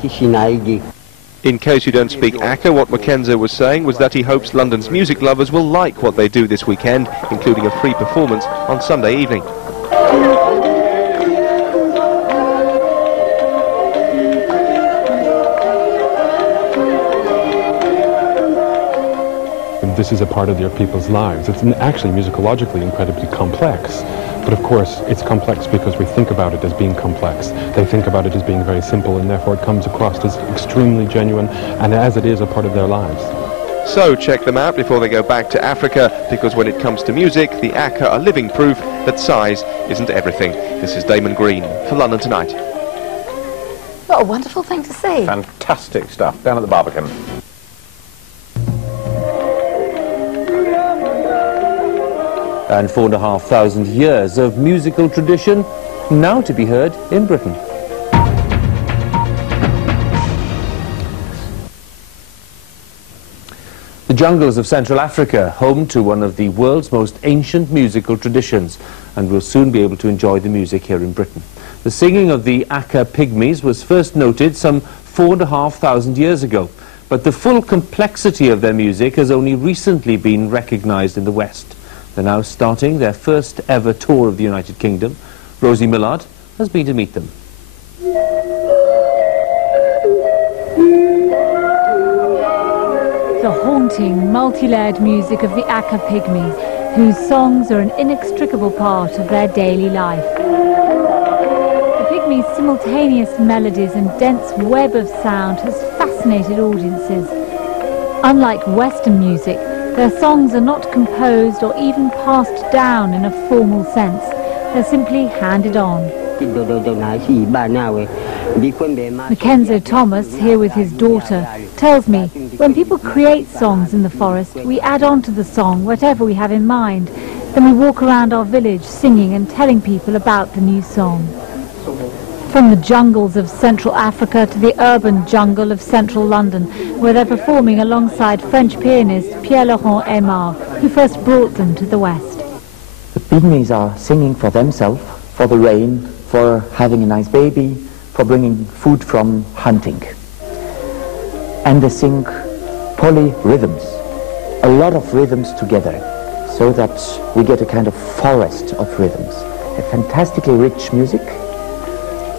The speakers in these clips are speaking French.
In case you don't speak Aka, what Mackenzie was saying was that he hopes London's music lovers will like what they do this weekend, including a free performance on Sunday evening. This is a part of your people's lives. It's actually musicologically incredibly complex. But of course, it's complex because we think about it as being complex. They think about it as being very simple, and therefore it comes across as extremely genuine, and as it is a part of their lives. So check them out before they go back to Africa, because when it comes to music, the Aka are living proof that size isn't everything. This is Damon Green for London Tonight. What a wonderful thing to see. Fantastic stuff down at the Barbican. And 4,500 years of musical tradition now to be heard in Britain. The jungles of Central Africa, home to one of the world's most ancient musical traditions, and we'll soon be able to enjoy the music here in Britain. The singing of the Aka Pygmies was first noted some 4,500 years ago, but the full complexity of their music has only recently been recognized in the West. They're now starting their first ever tour of the United Kingdom. Rosie Millard has been to meet them. The haunting, multi-layered music of the Aka Pygmies, whose songs are an inextricable part of their daily life. The Pygmies' simultaneous melodies and dense web of sound has fascinated audiences. Unlike Western music, their songs are not composed or even passed down in a formal sense. They're simply handed on. Mackenzie Thomas, here with his daughter, tells me when people create songs in the forest, we add on to the song whatever we have in mind. Then we walk around our village singing and telling people about the new song. From the jungles of Central Africa to the urban jungle of central London, where they're performing alongside French pianist Pierre-Laurent Aymar, who first brought them to the West. The Pygmies are singing for themselves, for the rain, for having a nice baby, for bringing food from hunting. And they sing polyrhythms, a lot of rhythms together, so that we get a kind of forest of rhythms. A fantastically rich music,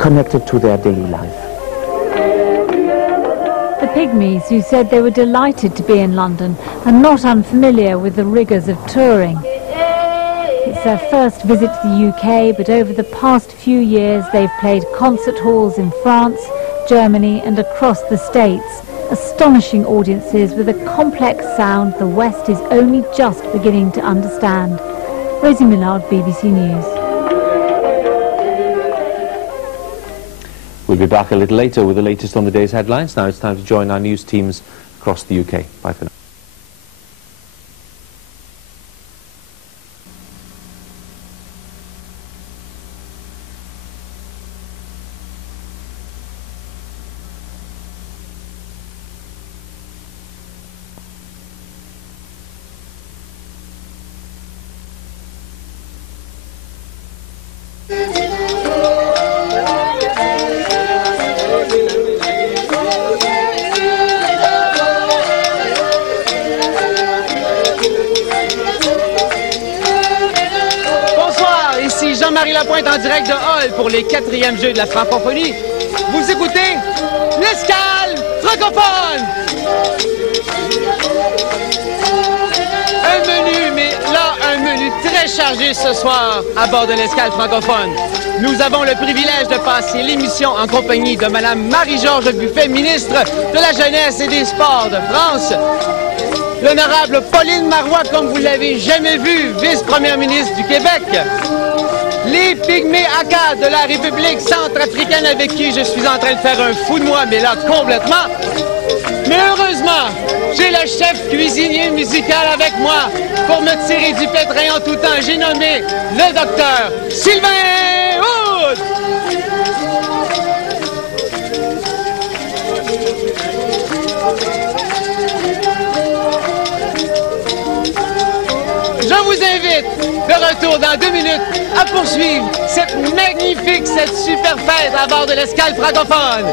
connected to their daily life. The Pygmies, who said they were delighted to be in London and not unfamiliar with the rigours of touring. It's their first visit to the UK, but over the past few years they've played concert halls in France, Germany and across the States, astonishing audiences with a complex sound the West is only just beginning to understand. Rosie Millard, BBC News. We'll be back a little later with the latest on the day's headlines. Now it's time to join our news teams across the UK. Bye for now. Jean-Marie Lapointe en direct de Hall pour les 4e Jeux de la francophonie. Vous écoutez l'Escale francophone. Un menu, mais là, un menu très chargé ce soir à bord de l'Escale francophone. Nous avons le privilège de passer l'émission en compagnie de Mme Marie-Georges Buffet, ministre de la Jeunesse et des Sports de France. L'honorable Pauline Marois, comme vous l'avez jamais vu, vice-première ministre du Québec. Les Pygmées Aka de la République centrafricaine avec qui je suis en train de faire un fou de moi, mais là, complètement. Mais heureusement, j'ai le chef cuisinier musical avec moi pour me tirer du pétrin en tout temps. J'ai nommé le docteur Sylvain Hood. Je vous invite, de retour dans 2 minutes, à poursuivre cette magnifique, cette super fête à bord de l'Escale francophone.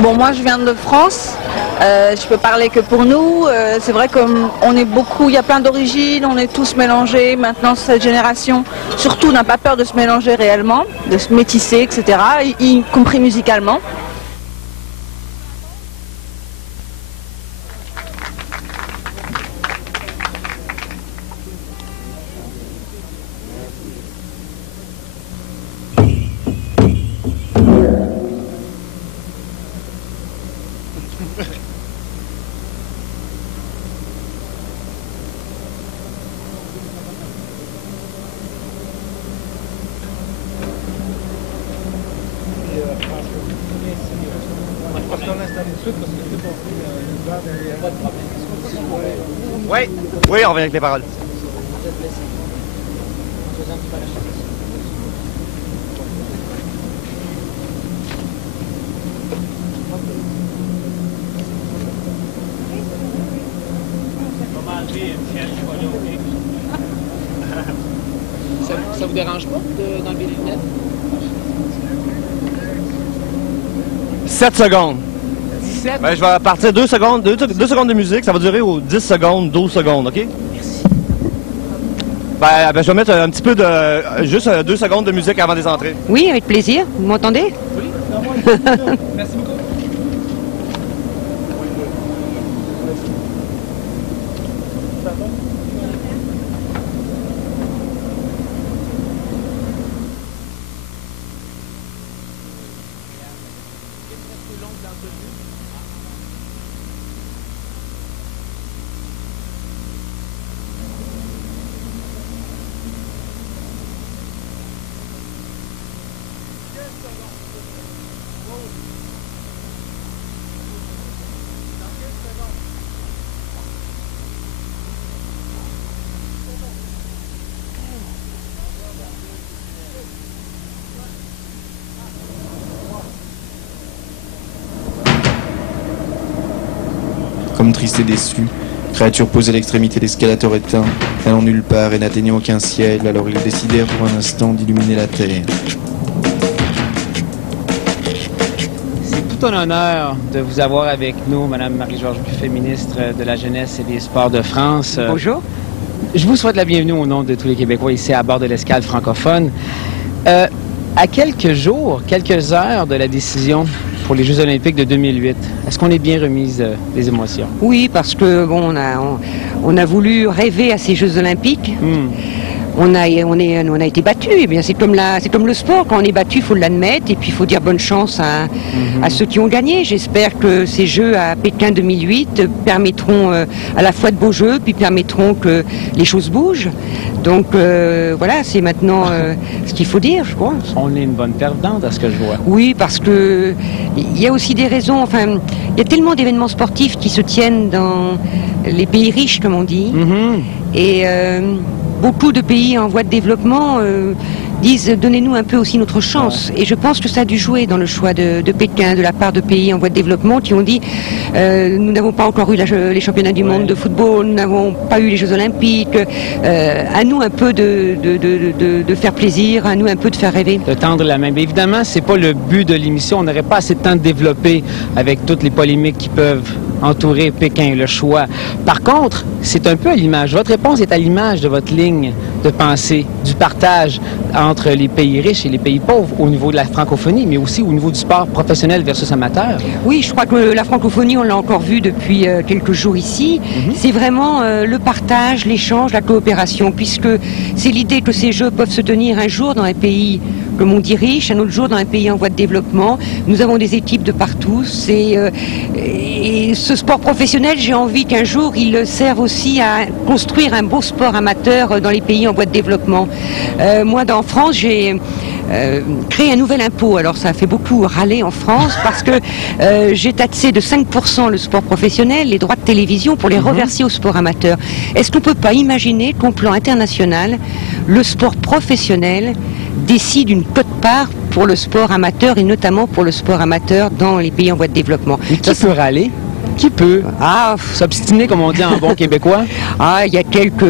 Bon, moi je viens de France, je peux parler que pour nous. C'est vrai qu'on est beaucoup, il y a plein d'origines, on est tous mélangés. Maintenant, cette génération, surtout, n'a pas peur de se mélanger réellement, de se métisser, etc., y compris musicalement. Oui, oui, on revient avec les paroles. Ça vous dérange pas d'enlever les lunettes? 7 secondes. 17? Ben, je vais partir 2 secondes, 2 secondes de musique, ça va durer aux 10 secondes, 12 secondes, OK? Merci. Ben, je vais mettre un petit peu de... juste 2 secondes de musique avant des entrées. Oui, avec plaisir. Vous m'entendez? Oui. Merci beaucoup. Comme triste et déçu, créature posée à l'extrémité de l'escalator éteint, n'allant nulle part et n'atteignant aucun ciel, alors ils décidèrent pour un instant d'illuminer la terre. C'est tout un honneur de vous avoir avec nous, Madame Marie-Georges Buffet, ministre de la Jeunesse et des Sports de France. Bonjour. Je vous souhaite la bienvenue au nom de tous les Québécois ici à bord de l'escale francophone. À quelques jours, quelques heures de la décision pour les Jeux olympiques de 2008, est-ce qu'on est bien remise des émotions? Oui, parce que bon, on a voulu rêver à ces Jeux olympiques. On a été battus. Eh bien, c'est comme le sport. Quand on est battu, il faut l'admettre et puis il faut dire bonne chance à ceux qui ont gagné. J'espère que ces Jeux à Pékin 2008 permettront à la fois de beaux Jeux, puis permettront que les choses bougent. Donc voilà, c'est maintenant ce qu'il faut dire, je crois. On est une bonne perdante à ce que je vois. Oui, parce que il y a aussi des raisons. Enfin, il y a tellement d'événements sportifs qui se tiennent dans les pays riches, comme on dit, et beaucoup de pays en voie de développement disent donnez-nous un peu aussi notre chance. Et je pense que ça a dû jouer dans le choix de Pékin, de la part de pays en voie de développement qui ont dit nous n'avons pas encore eu les championnats du monde de football, nous n'avons pas eu les Jeux olympiques, à nous un peu de faire plaisir, à nous un peu de faire rêver. De tendre la main. Mais évidemment, c'est pas le but de l'émission. On n'aurait pas assez de temps de développer avec toutes les polémiques qui peuvent entourer Pékin, le choix. Par contre, c'est un peu à l'image. Votre réponse est à l'image de votre ligne de pensée, du partage entre les pays riches et les pays pauvres au niveau de la francophonie, mais aussi au niveau du sport professionnel versus amateur. Oui, je crois que la francophonie, on l'a encore vu depuis quelques jours ici. C'est vraiment le partage, l'échange, la coopération, puisque c'est l'idée que ces Jeux peuvent se tenir un jour dans un pays, comme on dit, riche, un autre jour dans un pays en voie de développement. Nous avons des équipes de partout. Et ce sport professionnel, j'ai envie qu'un jour, il serve aussi à construire un beau sport amateur dans les pays en voie de développement. Moi, en France, j'ai créé un nouvel impôt. Alors, ça a fait beaucoup râler en France parce que j'ai taxé de 5% le sport professionnel, les droits de télévision, pour les reverser au sport amateur. Est-ce qu'on ne peut pas imaginer qu'au plan international, le sport professionnel décide une quote-part pour le sport amateur et notamment pour le sport amateur dans les pays en voie de développement? Mais qui peut râler? Qui peut s'obstiner, comme on dit en bon québécois? Ah, il y a quelques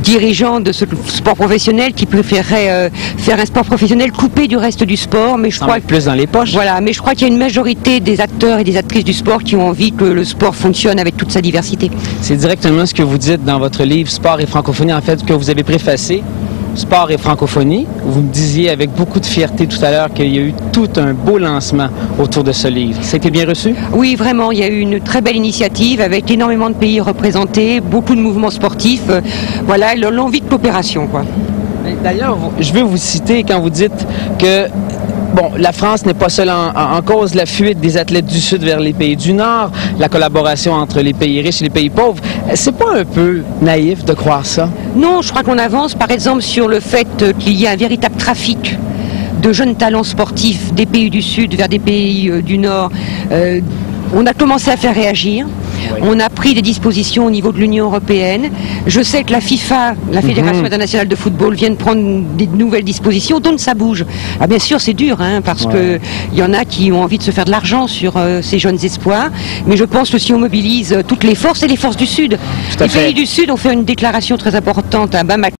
dirigeants de ce sport professionnel qui préféreraient faire un sport professionnel coupé du reste du sport, mais je crois plus dans les poches. Voilà, mais je crois qu'il y a une majorité des acteurs et des actrices du sport qui ont envie que le sport fonctionne avec toute sa diversité. C'est directement ce que vous dites dans votre livre Sport et francophonie, en fait, que vous avez préfacé. Sport et francophonie. Vous me disiez avec beaucoup de fierté tout à l'heure qu'il y a eu tout un beau lancement autour de ce livre. Ça a été bien reçu? Oui, vraiment. Il y a eu une très belle initiative avec énormément de pays représentés, beaucoup de mouvements sportifs. Voilà, l'envie de coopération, quoi. D'ailleurs, je veux vous citer quand vous dites que bon, la France n'est pas seule en cause, la fuite des athlètes du Sud vers les pays du Nord, la collaboration entre les pays riches et les pays pauvres. C'est pas un peu naïf de croire ça? Non, je crois qu'on avance, par exemple, sur le fait qu'il y a un véritable trafic de jeunes talents sportifs des pays du Sud vers des pays du Nord. On a commencé à faire réagir. Oui. On a pris des dispositions au niveau de l'Union européenne. Je sais que la FIFA, la Fédération internationale de football, vient de prendre des nouvelles dispositions, donc ça bouge. Ah, bien sûr, c'est dur, hein, parce que il y en a qui ont envie de se faire de l'argent sur ces jeunes espoirs. Mais je pense que si on mobilise toutes les forces, et les forces du Sud. Les pays du Sud ont fait une déclaration très importante à Bamako.